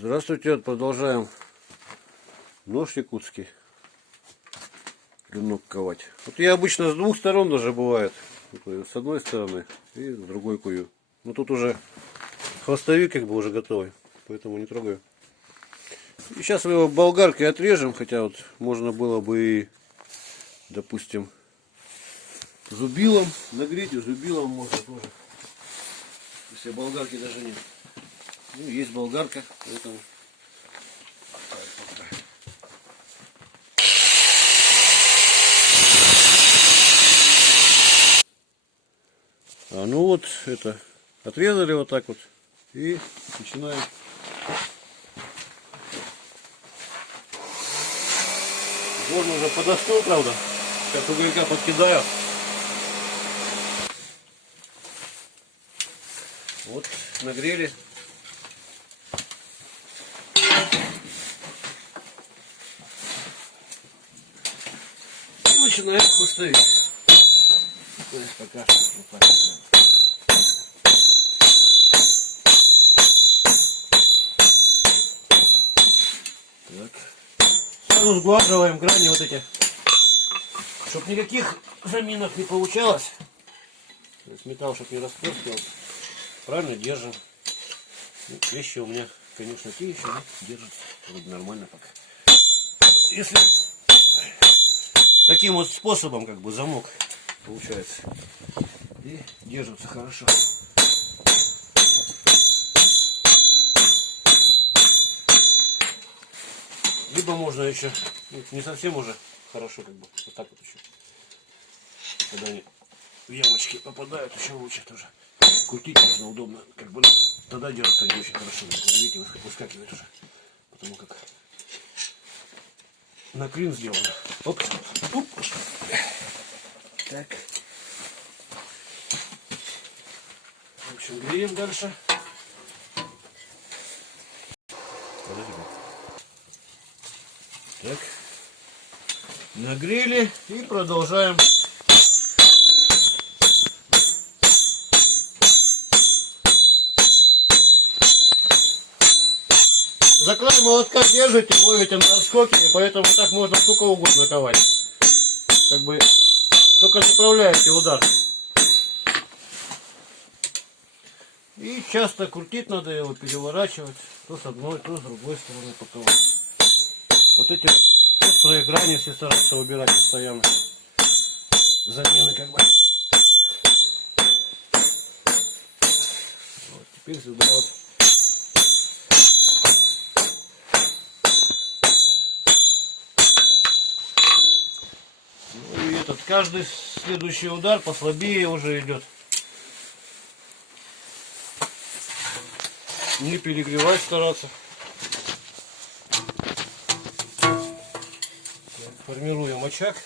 Здравствуйте, продолжаем нож якутский, клинок ковать. Вот я обычно с двух сторон даже бывает, с одной стороны и с другой кую. Но тут уже хвостовик как бы уже готовый, поэтому не трогаю. И сейчас мы его болгаркой отрежем, хотя вот можно было бы и, допустим, зубилом нагреть, и зубилом можно тоже, если болгарки даже нет. Ну, есть болгарка, поэтому ну вот это отрезали вот так вот и начинаем. Можно уже подостыл, правда. Сейчас уголька подкидаю. Вот нагрели. И начинаем хвостовик. То есть пока что вот так. Сразу сглаживаем грани вот эти, чтобы никаких заминок не получалось. То есть металл, чтобы не расплескивался. Правильно держим. Ну, вещи у меня, конечно, те еще, но держатся вроде нормально пока. Если таким вот способом как бы замок получается и держится хорошо. Либо можно еще, не совсем уже хорошо, как бы, вот так вот еще. Когда они в ямочки попадают, еще лучше тоже. Крутить можно удобно, как бы, тогда держатся они очень хорошо. Видите, выскакивает уже, потому как на клин сделано. Оп. Оп. Так. В общем, греем дальше. Так, нагрели и продолжаем. За край молотка держите, ловите на отскоке, и поэтому так можно сколько угодно ковать. Как бы только заправляете удар. И часто крутить надо его, переворачивать, то с одной, то с другой стороны поковать. Вот эти острые грани все стараются убирать постоянно. Замены как бы. Вот, теперь сюда вот. Ну и этот, каждый следующий удар послабее уже идет. Не перегревать стараться. Формируем очаг.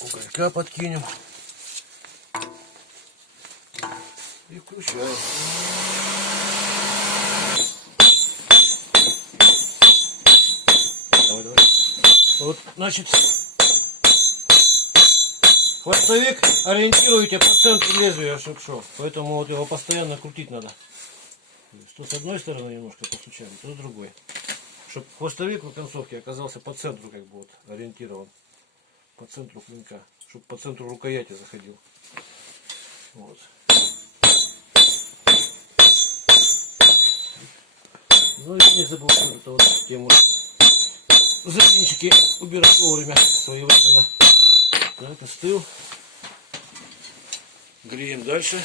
Уголька подкинем. И включаем. Давай, давай. Вот, значит, хвостовик ориентируете по центру лезвия, чтобы шел. Поэтому вот его постоянно крутить надо. То с одной стороны немножко по случайно, то с другой. Чтобы хвостовик в концовке оказался по центру, как бы вот ориентирован. По центру клинка. Чтобы по центру рукояти заходил. Вот. Ну и не забываем это вот тему. Заменщики убирать вовремя, своевременно. Так, остыл. Греем дальше.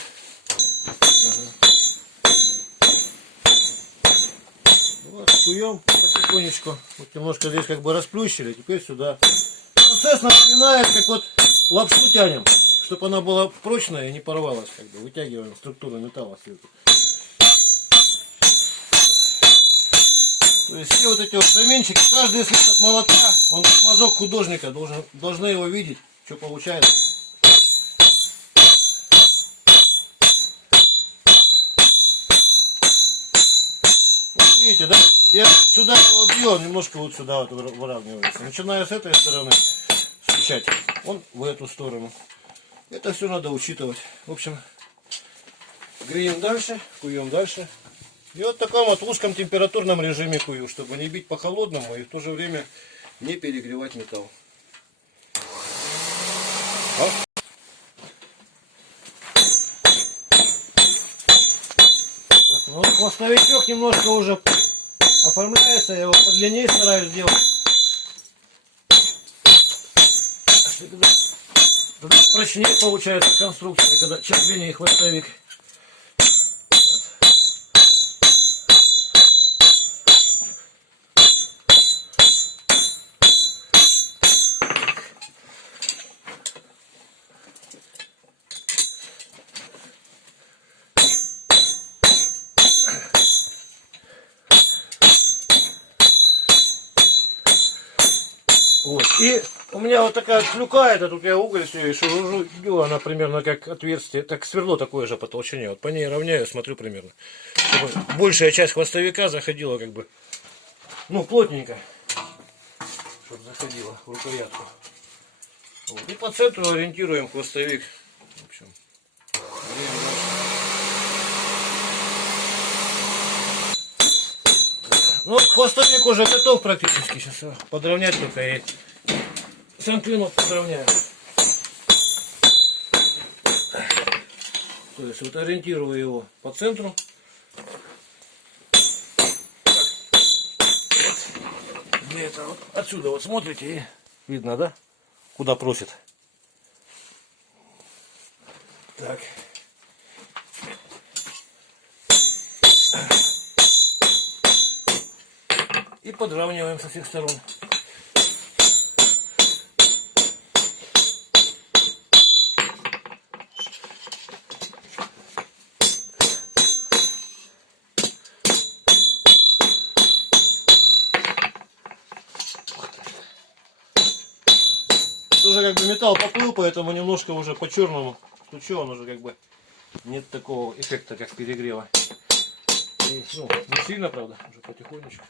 Ага. Вот, куем потихонечку. Вот немножко здесь как бы расплющили, теперь сюда. Процесс напоминает, как вот лапшу тянем, чтобы она была прочная и не порвалась, как бы вытягиваем структуру металла сверху. То есть все вот эти вот заменщики, каждый след от молотка, он как мазок художника, должны его видеть, что получается. Видите, да? Я сюда его бью, он немножко вот сюда вот выравнивается. Начиная с этой стороны стучать, он в эту сторону. Это все надо учитывать. В общем, Греем дальше, куем дальше. И вот в таком вот узком температурном режиме кую, чтобы не бить по холодному и в то же время не перегревать металл. Ну, вот хвостовичок немножко уже оформляется, я его подлиннее стараюсь сделать. Тогда прочнее получается конструкция, когда чем длиннее хвостовик. Вот. И у меня вот такая клюка, это тут я уголь все и шуружу, она примерно как отверстие, так сверло такое же по толщине. Вот по ней равняю, смотрю примерно. Чтобы большая часть хвостовика заходила как бы, ну, плотненько. Чтобы заходила в рукоятку. Вот. И по центру ориентируем хвостовик. В общем, ну, хвостовик уже готов практически. Сейчас его подровнять только и сам клинок подровняю. То есть вот ориентирую его по центру. Где это вот отсюда вот смотрите и видно, да? Куда просит. Так. И подравниваем со всех сторон. Уже как бы металл поплыл, поэтому немножко уже по черному стучу, он уже как бы нет такого эффекта, как перегрева. И, ну, не сильно, правда, уже потихонечку.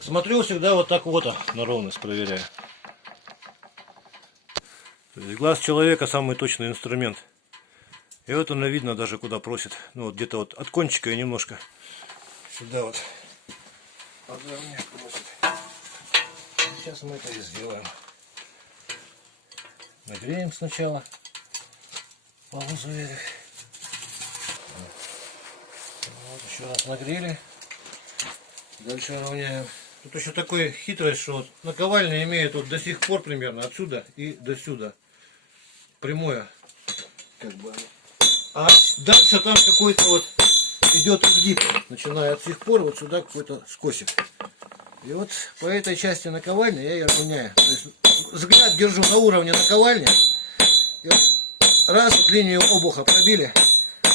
Смотрю всегда вот так вот на ровность проверяю. То есть глаз человека самый точный инструмент. И вот оно видно даже куда просит. Ну вот где-то вот от кончика и немножко сюда вот. Сейчас мы это и сделаем. Нагреем сначала паузу вверх. Вот еще раз нагрели. Дальше равняем. Тут еще такой хитрость, что вот наковальня имеет вот до сих пор примерно отсюда и до сюда. Прямое. Как бы. А дальше там какой-то вот идет изгиб. Начиная от сих пор вот сюда какой-то скосик. И вот по этой части наковальни я ее равняю. То есть взгляд держу на уровне наковальни. И вот раз вот линию обуха пробили,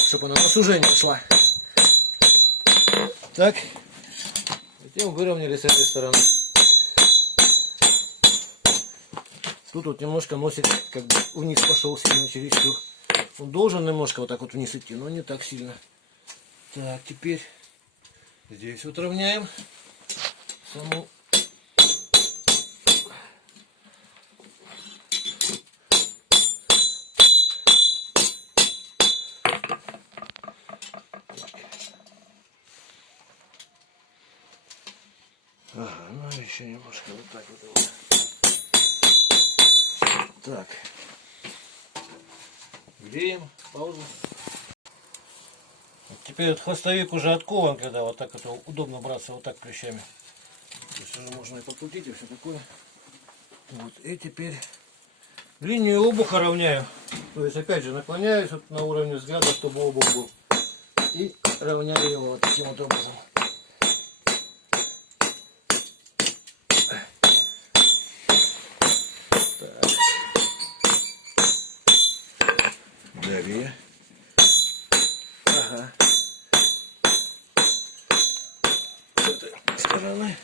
чтобы она на сужение шла. Так. Затем выровняли с этой стороны. Тут вот немножко носик как бы вниз пошел сильно чересчур. Он должен немножко вот так вот вниз идти, но не так сильно. Так, теперь здесь вот равняем саму. Ага, ну еще немножко вот так вот. Так. Греем, паузу. Теперь вот хвостовик уже откован, когда вот так это удобно браться вот так клещами. То есть уже можно и покрутить и все такое. Вот, и теперь линию обуха равняю. То есть опять же наклоняюсь вот на уровне взгляда, чтобы обух был. И равняю его вот таким вот образом. Далее. Ага. С этой стороны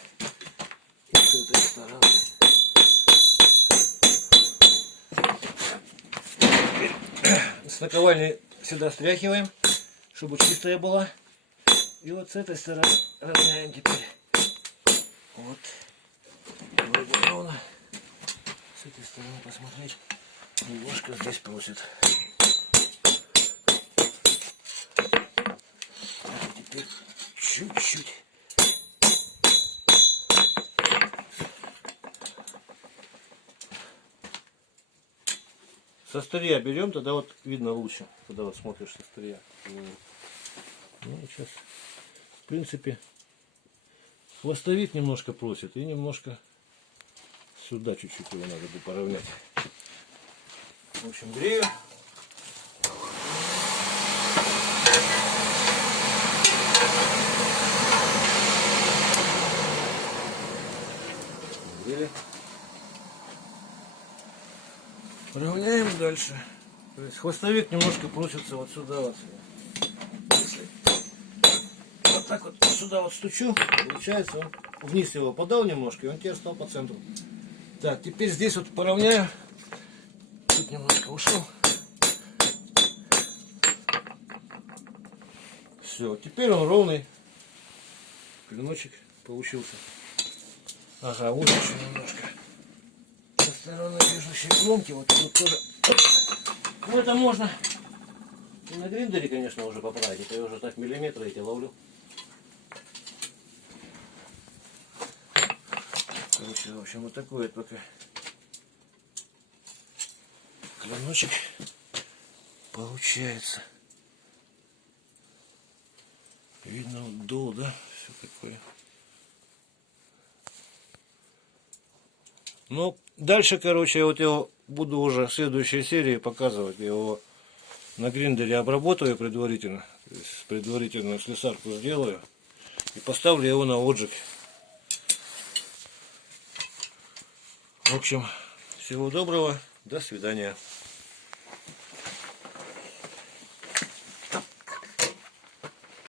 и с этой стороны. С наковальни сюда стряхиваем, чтобы чистая была. И вот с этой стороны равняем теперь. Вот. Вроде ровно. С этой стороны посмотреть. Немножко здесь просит. Теперь чуть-чуть. Со стырья берем, тогда вот видно лучше, когда вот смотришь со стырья. Ну, сейчас, в принципе, хвостовик немножко просит и немножко сюда чуть-чуть его надо бы поравнять. В общем, грею. Грели. Равняем дальше. То есть хвостовик немножко просится вот сюда вот. Если вот так вот сюда вот стучу, получается он вниз его подал немножко, и он теперь стал по центру. Так, теперь здесь вот поравняю. Тут немножко ушел. Все, теперь он ровный. Клиночек получился. Ага, вот еще немножко. Со стороны движущей кромки, вот тут тоже. Ну это можно и на гриндере, конечно, уже поправить. Это я уже так миллиметры эти ловлю. Короче, в общем, вот такой вот пока клиночек получается. Видно, дул, да? Все такое. Ну, дальше, короче, я вот его буду уже в следующей серии показывать. Я его на гриндере обработаю предварительно. То есть предварительную слесарку сделаю. И поставлю его на отжиг. В общем, всего доброго. До свидания.